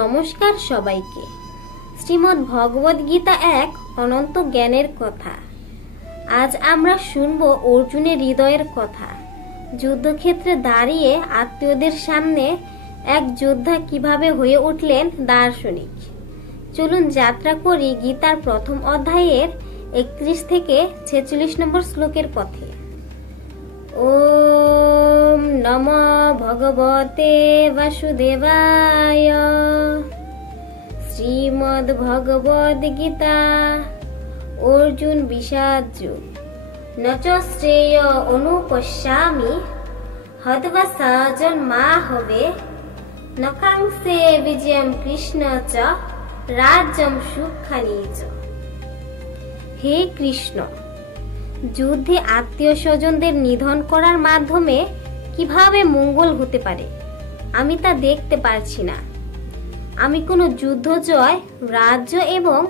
নমস্কার সবাইকে। শ্রীমদ্ ভগবদ গীতা এক অনন্ত জ্ঞানের কথা। আজ আমরা শুনব অর্জুনের হৃদয়ের কথা। যুদ্ধক্ষেত্রে দাঁড়িয়ে আত্মীয়দের সামনে এক যোদ্ধা কিভাবে হয়ে উঠলেন দার্শনিক। চলুন যাত্রা করি গীতার প্রথম অধ্যায়ের 31 থেকে 46 নম্বর শ্লোকের পথে। ওম নমো ভগবতে বাসুদেবায়। শ্রীমদ্ ভগবদ গীতা অর্জুন বিষাদ যুগ। নচ শ্রেয় অনুপশ্যামি হদ্বা সজন মা হবে নকাংসে বিজয়ম কৃষ্ণ চ রাজ্যম সুখানি চ। হে কৃষ্ণ, যুদ্ধে আত্মীয় স্বজনদের নিধন করার মাধ্যমে কিভাবে মঙ্গল হতে পারে আমি তা দেখতে পারছি না। আমি কোনো যুদ্ধ জয়, রাজ্য এবং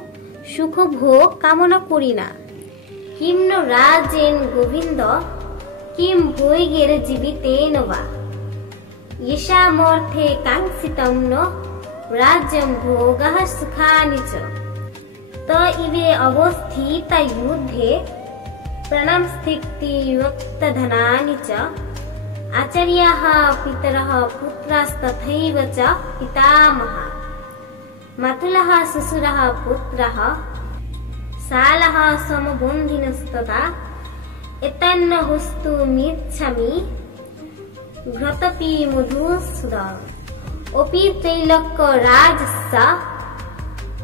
সুখভোগ কামনা করি না। কিম্ন রাজেন গোবিন্দ কিম ভৈগের জীবিতেন বা येषामर्थे कांक्षितं न राज्यं भोगः सुखानि च। त इवे अवस्थिता युद्धे प्रणमस्थितियुक्तधनानि च आचार्याः पितरः पुत्रास्तथैव च पितामहः मातुलः श्वशुरः पुत्रः शालः समबन्धिनस्तथा एतन्न हुस्तुमिच्छामि घृतपि मधुसूदन अपि त्रैलोक्य राजस्य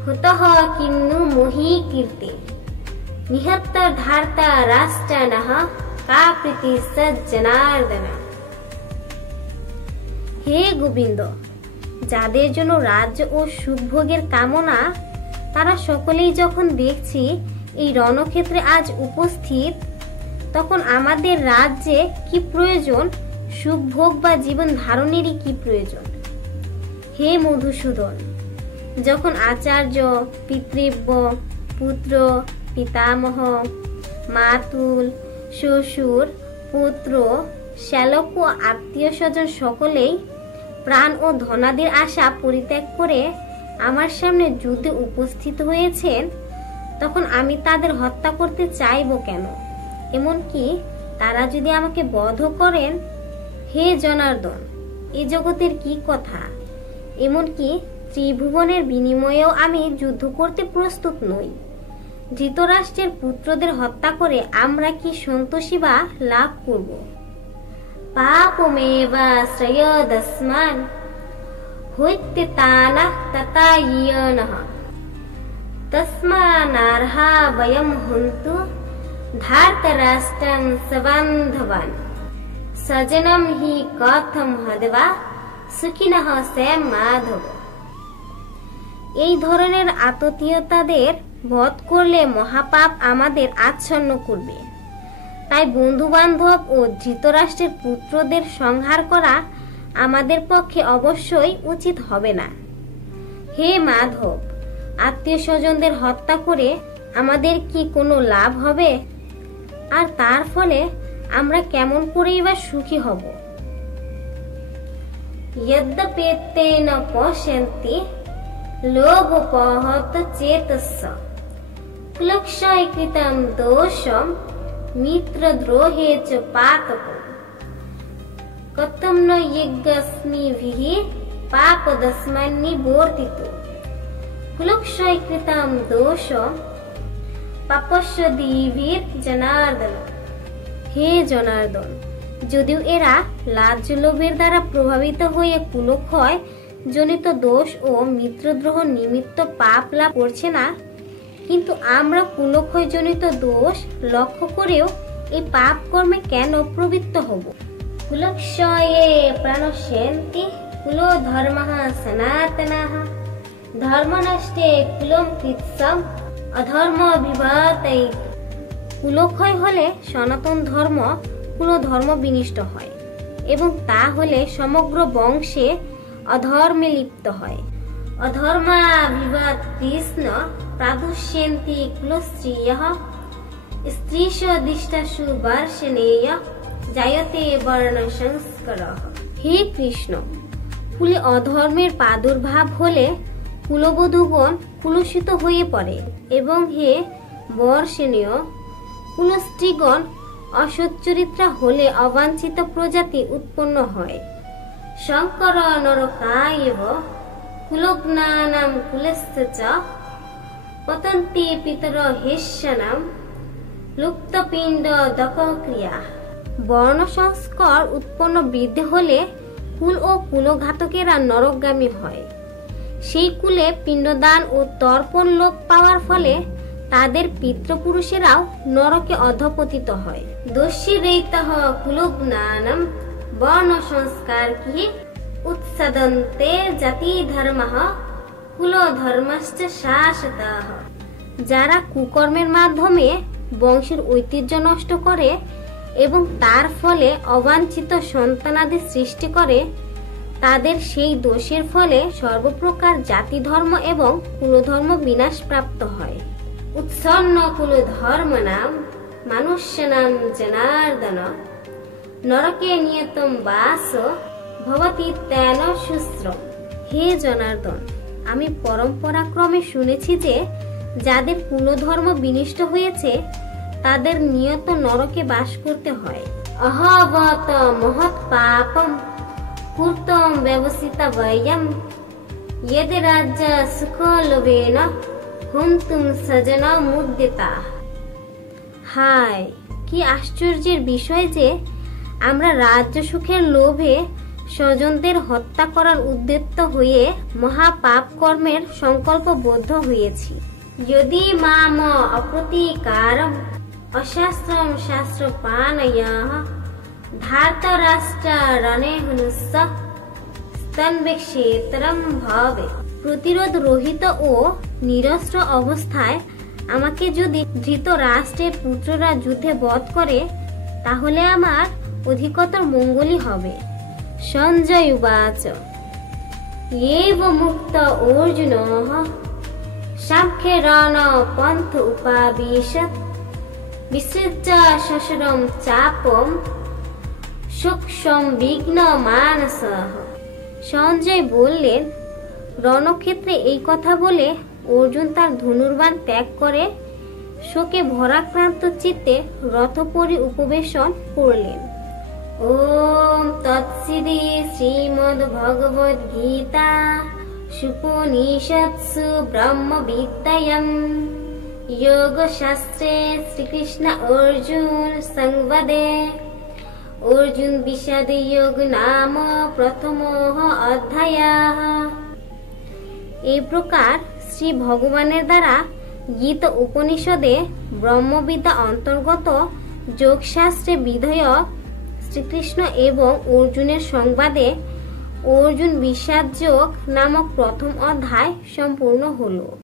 हुतः किन्नु मोहि कीर्ति निहत्त धार्ता राष्ट्रानः का प्रीति सज्जनार्दन। হে গোবিন্দ, যাদের জন্য রাজ্য ও সুখভোগের কামনা, তারা সকলেই যখন দেখছি এই রণক্ষেত্রে আজ উপস্থিত, তখন আমাদের রাজ্যে কি প্রয়োজন, সুখভোগ বা জীবন ধারণেরই কি প্রয়োজন। হে মধুসূদন, যখন আচার্য, পিতৃব্য, পুত্র, পিতামহ, মাতুল, শ্বশুর, পুত্র, শ্যালক ও আত্মীয় স্বজন সকলেই প্রাণ ও ধনাদের আশা পরিত্যাগ করে আমার সামনে যুদ্ধে উপস্থিত হয়েছেন, তখন আমি তাদের হত্যা করতে চাইব কেন? এমনকি তারা যদি আমাকে বধ করেন, হে জনার্দন, এ জগতের কি কথা? এমনকি ত্রিভুবনের বিনিময়েও আমি যুদ্ধ করতে প্রস্তুত নই। ধৃতরাষ্ট্রের পুত্রদের হত্যা করে আমরা কি সন্তোষী বা লাভ করব? পাপমেবা শ্রেয়দস্মান হৈতে তানাহ ততায়নঃ তস্মানার্হা বয়ম হন্তু ধার্তরাষ্ট্রং সবান্ধবান সজনম হি কথম হদবা সুখিনঃ স্যাম মাধব। এই ধরনের আততীয়তাদের বধ করলে মহাপাপ আমাদের আচ্ছন্ন করবে। তাই বন্ধু বান্ধব ও ধৃতরাষ্ট্রের পুত্রদের সংহার করা আমাদের পক্ষে অবশ্যই উচিত হবে না। হে মাধব, আত্মীয় স্বজনদের হত্যা করে আমাদের কি কোনো লাভ হবে? আর তার ফলে আমরা কেমন করেই বা সুখী হব? यद्यपेतेन पश्यन्ति लोभोपहत चेतस्य कुलक्षयकृतं दोषं मित्रद्रोहे च पातकम् कथं न यज्ञस्मिभिः पापदस्मान्निवर्तितो कुलक्षयकृतं दोषं পাপস্য দিবির জনার্দন। হে জনার্দন, যদিও এরা লাজ লোভের দ্বারা প্রভাবিত হয়ে কুলক্ষয় জনিত দোষ ও মিত্রদ্রোহ নিমিত্ত পাপ লাভ করছে না, কিন্তু আমরা কুলক্ষয় জনিত দোষ লক্ষ্য করেও এই পাপ কর্মে কেন প্রবৃত্ত হব? কুলক্ষয়ে প্রাণস্যন্তি কুলো ধর্মঃ সনাতনঃ ধর্মনষ্টে কুলম কৃৎসম অধর্ম বিভাতৈ। কুলক্ষয় হলে সনাতন ধর্ম কুলধর্ম বিনষ্ট হয় এবং তা হলে সমগ্র বংশে অধর্মে লিপ্ত হয়। অধর্মাভিবাদ কৃষ্ণ প্রাদুষ্যন্তি কুলস্ত্রিয়ঃ স্ত্রীষু দিষ্টাসু বর্ষণেয় জায়তে বর্ণ সংস্কারঃ। হে কৃষ্ণ, কুলে অধর্মের প্রাদুর্ভাব হলে কুলবধূগণ কুলুষিত হয়ে পড়ে এবং হে বর্ষণীয় কুলস্ত্রীগণ অসচ্চরিত্রা হলে অবাঞ্ছিত প্রজাতি উৎপন্ন হয়। শঙ্কর নরকায়ব কুলগ্নানাম কুলস্য চ পতন্তি পিতর হেস্যানাম লুপ্তপিণ্ড দকক্রিয়া। বর্ণ সংস্কার উৎপন্ন বৃদ্ধি হলে কুল ও কুলঘাতকেরা নরকগামী হয়। সেই কুলে পিণ্ডদান ও তর্পণ লোপ পাওয়ার ফলে তাদের পিতৃপুরুষেরাও নরকে অধপতিত হয়। দোষী রেতঃ কুলগ্নানাম বর্ণ সংস্কার কি উৎসাদন্তে জাতি ধর্মঃ কুল ধর্মশ্চ শাশ্বতঃ। যারা কুকর্মের মাধ্যমে বংশের ঐতিহ্য নষ্ট করে এবং তার ফলে অবাঞ্ছিত সন্তানাদি সৃষ্টি করে, তাদের সেই দোষের ফলে সর্বপ্রকার জাতি ধর্ম এবং কুলধর্ম বিনাশ প্রাপ্ত হয়। উৎসন্ন কুল ধর্ম নাম মানুষ্যনাম জনার্দন নরকে নিয়তম বাস ভবতি তেন শুশ্রম। হে জনার্দন, আমি পরম্পরাক্রমে শুনেছি যে যাদের কুলধর্ম বিনষ্ট হয়েছে তাদের নিয়ত নরকে বাস করতে হয়। অহবত মহৎ পাপম কূর্তম ব্যবসিতা বয়ম यदि রাজ্য সুখলোভেন হুন্তুম সজন মুদ্দিতা। হায়, কি আশ্চর্যের বিষয় যে আমরা রাজ্য সুখের লোভে স্বজনদের হত্যা করার উদ্যত হয়ে মহাপাপ কর্মের সংকল্পবদ্ধ হয়েছি। যদি মাম অপ্রতিকারম অশাস্ত্রম শাস্ত্রপানয়ঃ ধার্তরাষ্ট্র রণে হনুস্য স্তন্বেক্ষেত্রম ভবে। প্রতিরোধ রহিত ও নিরস্ত্র অবস্থায় আমাকে যদি ধৃতরাষ্ট্রের পুত্ররা যুদ্ধে বধ করে তাহলে আমার অধিকতর মঙ্গলই হবে। সঞ্জয় উবাচ এব মুক্ত অর্জুনঃ সাংখ্যে রণ পন্থ উপাবিশত বিসৃজ্য শশরম চাপম সূক্ষ্ম বিঘ্ন মানসঃ। সঞ্জয় বললেন, রণক্ষেত্রে এই কথা বলে অর্জুন তার ধনুর্বাণ ত্যাগ করে শোকে ভরাক্রান্ত চিত্তে রথপরি উপবেশন করলেন। ওম তৎসিদি শ্রীমদ্ ভগবদ গীতা সুপনিষৎসু ব্রহ্মবিদ্যায়াম যোগশাস্ত্রে শ্রীকৃষ্ণ অর্জুন সংবাদে অর্জুন বিষাদ যোগ নাম প্রথমঃ অধ্যায়ঃ। এই প্রকার শ্রী ভগবানের দ্বারা গীত উপনিষদে ব্রহ্মবিদ্যা অন্তর্গত যোগশাস্ত্রে বিধেয়ক শ্রীকৃষ্ণ এবং অর্জুনের সংবাদে অর্জুন বিষাদ যোগ নামক প্রথম অধ্যায় সম্পূর্ণ হলো।